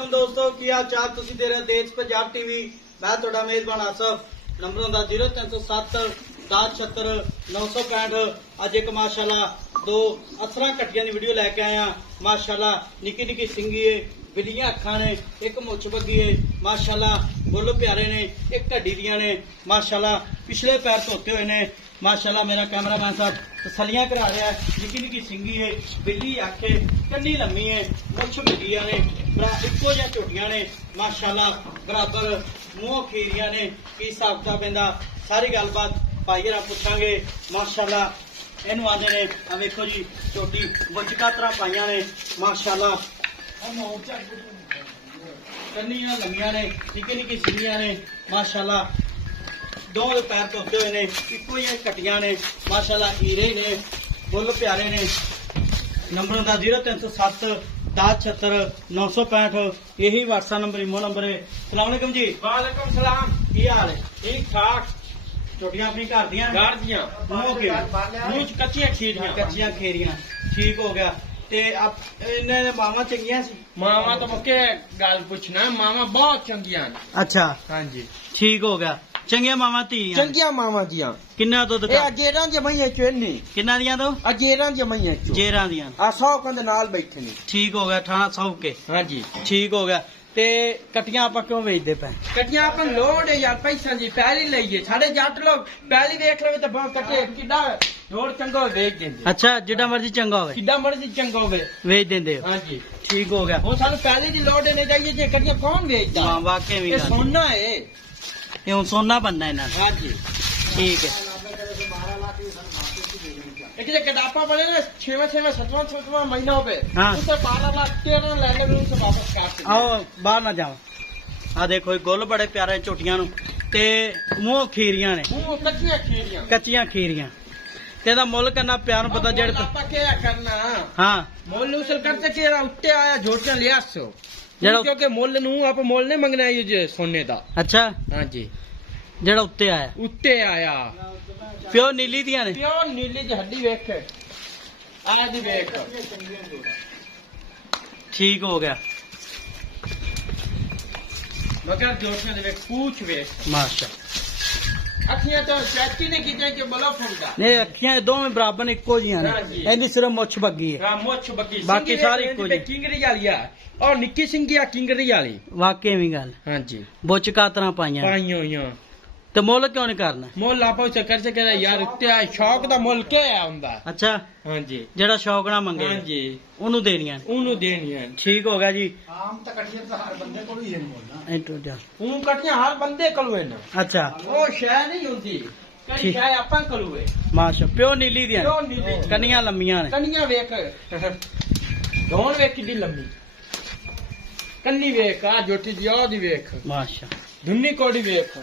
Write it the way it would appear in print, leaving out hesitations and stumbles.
वालेकुम दोस्तों, की हाल चाल? तुसी दे रहे देश पंजाब टीवी। मैं थोड़ा मेजबान आसफ। नंबर होंदा 0307 1076 965। अज एक माशाल्लाह दो असरा कट्टियां दी वीडियो लैके आया। माशाल्लाह निक्की निक्की सिंगी है, बिलियां अखां ने, एक मुछ बग्गी है। माशाल्लाह बोलो प्यारे ने, एक ढड्डी दियां ने। माशाल्लाह पिछले पैर धोते हुए ने। माशाल्लाह मेरा कैमरामैन साहब तसलियां करा रहा है। निक्की निक्की सिंगी है, बिल्ली अख है, कन्नी लम्मी है, मुछ बिलियां ने, इक्को जिहा झोटियां ने। माशाल्लाह बराबर मूंह खीरियां ने। की हिसाब किताब इहदा सारी गलबात भाई हरा पुछांगे। माशाल्लाह इहनूं आंदे ने, आ वेखो जी झोटी बचकातरा पाइयां ने। माशाल्लाह कन्नियां लम्मियां ने, निक्की निक्की सिंगियां ने। माशाल्लाह दोवें दे पैर धोते हुए ने, इक्को ही कट्टियां ने। माशाल्लाह हीरे ने, फुल प्यारे ने। नंबर होंदा 0307 1076 965। यही व्हाट्सएप नंबर इमो नंबर है। सलाम अलैकुम जी। वालेकुम सलाम। की हाल है? ठीक ठाक। छोटियां अपनी घर दियां घर दियां मूंह च कच्चियां खीरियां। कच्चियां खेरियां। ठीक हो गया। ते आप इन्हें मावा चंगियां सी? मावा तो मुझे गल पूछना, मावा बहुत चंगियां ने। अच्छा हाँ जी, ठीक हो गया। चंगियां मावा धीयां चंगियां मावा दियां। किन्ना दुध ਇਹ ਅਜੇਰਾਂ ਜਮਈਆਂ ਚੋਂ ਨਹੀਂ, किन्ना दियां तो? ਅਜੇਰਾਂ ਜਮਈਆਂ ਚੋਂ जेरां दियां। ਆ 100 ਕੰਦੇ ਨਾਲ ਬੈਠੇ ਨੇ। ठीक हो गया। ठाणा सौ के हाँ जी, ठीक हो गया। ते कटियां आप क्यों बेचते पे? कटियां अपन लोड है यार, पैसा जी पहली लईए। साढ़े जट लोग पहली देख लेवे तो बहुत कटे किड्डा लोड चंगा वेच देंगे। अच्छा जिड्डा मर्जी चंगा होवे किड्डा मर्जी चंगा होवे वेच देंदे हो। हाँ जी, ठीक हो गया। वो सानू पहली दी लोड नहीं चाहिए जे कटियां कौन बेचदा। हाँ वाकई में ये गल। सोना है। ये हुन सोना बनना है ना। हाँ जी, ठीक है। एक जे कडापा बने ना 6वां 7वां महीना हो गए, हाँ। उसे 12 लाख 13 लेने में उनसे वापस काट दे। आओ बाहर ना जाओ। आ देखो गुल बड़े प्यारे झोटियां नु ते मूंह खीरियां ने, वो कच्चियां खीरियां। कच्चियां खीरियां। ते दा मुੱਲ करना प्यार ਨੂੰ पता जेड़। ਆਪਾਂ क्या करना, हाँ ਮੁੱਲ ਉਸਲ करते केरा ਉੱਤੇ ਆਇਆ ਝੋਟੀਆਂ ਲਿਆ ਸੋ ਜਿਹੜਾ ਕਿਉਂਕਿ ਮੁੱਲ ਨੂੰ ਆਪ ਮੁੱਲ ਨਹੀਂ ਮੰਗਣਾ ਇਹ ਜੇ ਸੋਨੇ ਦਾ। अच्छा ਹਾਂਜੀ, जेड़ा उत्ते आया ਉੱਤੇ ਆਇਆ प्योर नीली दियां ने। ਪਿਓ ਨੀਲੀ ਦੀ ਹੱਡੀ ਵੇਖ, ਆ ਦੀ ਵੇਖ। ठीक हो गया। ਮਗਰ ਝੋਟੀਆਂ ਦੇ ਵੇਖ, ਪੂਛ ਵੇਖ, माशा ਅੱਖੀਆਂ ਤਾਂ ਚੈੱਕੀ ਨੇ ਕੀਤੇ ਕਿ ਬਲਾ ਫੁੰਡਾ ने अखियां दोवें बराबर ने, इक्को जियां ने। हाँ जी। इहदी सिर्फ मुछ बग्गी है। ਹਾਂ ਮੁੱਛ ਬੱਗੀ ਬਾਕੀ ਸਾਰੀ ਇੱਕੋ ਜਿਹੀ। ਕਿੰਗਰੀ ਵਾਲੀ ਆ, ਔਰ ਨਿੱਕੀ ਸਿੰਘੀ ਆ ਕਿੰਗਰੀ ਵਾਲੀ। वाकई में गल। ਹਾਂਜੀ, बुच कातरा पाइयां ਪਾਈਆਂ ਹੋਈਆਂ। ते मुੱਲ क्यों नहीं करना? ਮੁੱਲ ਆਪੋ ਚੱਕਰ ਚ ਕਰਿਆ ਯਾਰ, ਉੱਤੇ ਆ ਸ਼ੌਕ ਦਾ ਮੁੱਲ ਕੀ ਆ ਹੁੰਦਾ। अच्छा ਹਾਂਜੀ जेड़ा शौक ना मंगे ਹਾਂਜੀ, ਉਹਨੂੰ ਦੇਣੀਆਂ ਨੇ। ਉਹਨੂੰ ਦੇਣੀਆਂ। ठीक हो गया जी। ਆਮ ਤਾਂ ਕਟੀਆਂ ਤਾਂ ਹਰ ਬੰਦੇ ਕੋਲ ਹੀ ਹੈ। इंटू जा। ਉਹ ਕਟੀਆਂ ਹਰ ਬੰਦੇ ਕੋਲ ਹੈ ਨਾ, अच्छा ਉਹ ਸ਼ੈ ਨਹੀਂ ਹੁੰਦੀ। ਕਈ ਠੀਕ। ਸ਼ੈ ਆਪਾਂ ਕੋਲ ਹੈ। माशा प्योर नीली दियां ਕਿਉਂ ਨੀਲੀ कनियां लम्मियां ने। ਕੰਨੀਆਂ ਵੇਖ, ਢੋਣ ਵੇਖ ਕਿੱਡੀ ਲੰਮੀ ਕੰਨੀ ਵੇਖ, ਆ ਜੋਟੀ ਦੀ ਉਹ ਦੀ ਵੇਖ, माशा ਧੁੰਨੀ ਕੋੜੀ ਵੇਖ।